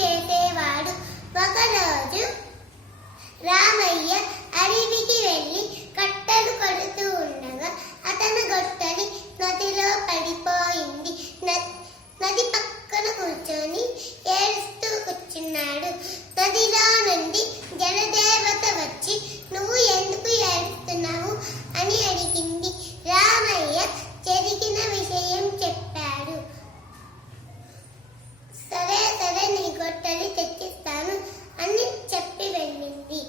చేసేవాడు. ఒకరోజు రామయ్య అడవికి వెళ్ళి కట్టెలు కొడుతూ ఉండగా అతని గొట్టలి నదిలో పడిపోయింది. నది పక్కన కూర్చొని ఏడుస్తూ కూర్చున్నాడు. నదిలో నుండి జలదేవత వచ్చి, నువ్వు ఎందుకు ఏడుస్తున్నావు అని అడిగింది. రామయ్య జరిగిన విషయం చెప్పాడు. సరే సరే, నీ గొట్టలి తెచ్చిస్తాను అని చెప్పి వెళ్ళింది.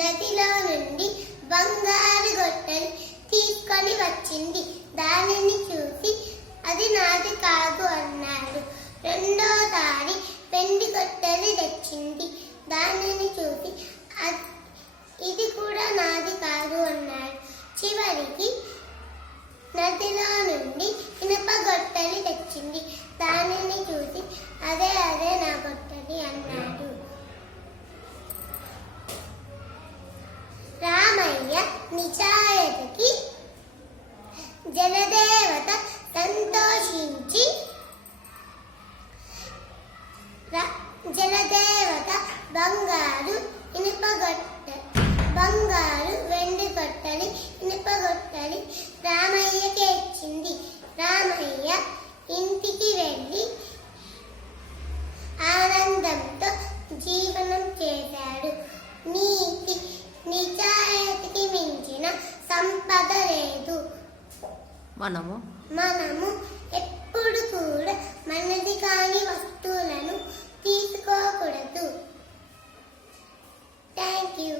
నదిలో నుండి బంగారు గొట్టలి తీసుకొని వచ్చింది. దానిని చూసి, అది నాది కాదు అన్నాడు. రెండోసారి వెండి గొట్టలి తెచ్చింది. దానిని చూసి, ఇది కూడా నాది కాదు అన్నాడు. చివరికి నదిలో నుండి ఇనుప గొట్టలి తెచ్చింది. దానిని చూసి, అదే నా గొట్టలి అన్నాడు. రామయ్య నిజాయితీకి జలదేవత సంతోషించి జలదేవత బంగారు వెండి గొట్టలి ఇనుప గొట్టలి రామయ్యకి ఇచ్చింది. రామయ్య ఇంటికి వెళ్ళి ఆనందంతో జీవనం చేశాడు. నిజాయితీకి మించిన సంపద లేదు. మనము ఎప్పుడు కూడా మనది కాని వస్తువులను తీసుకోకూడదు. Thank you.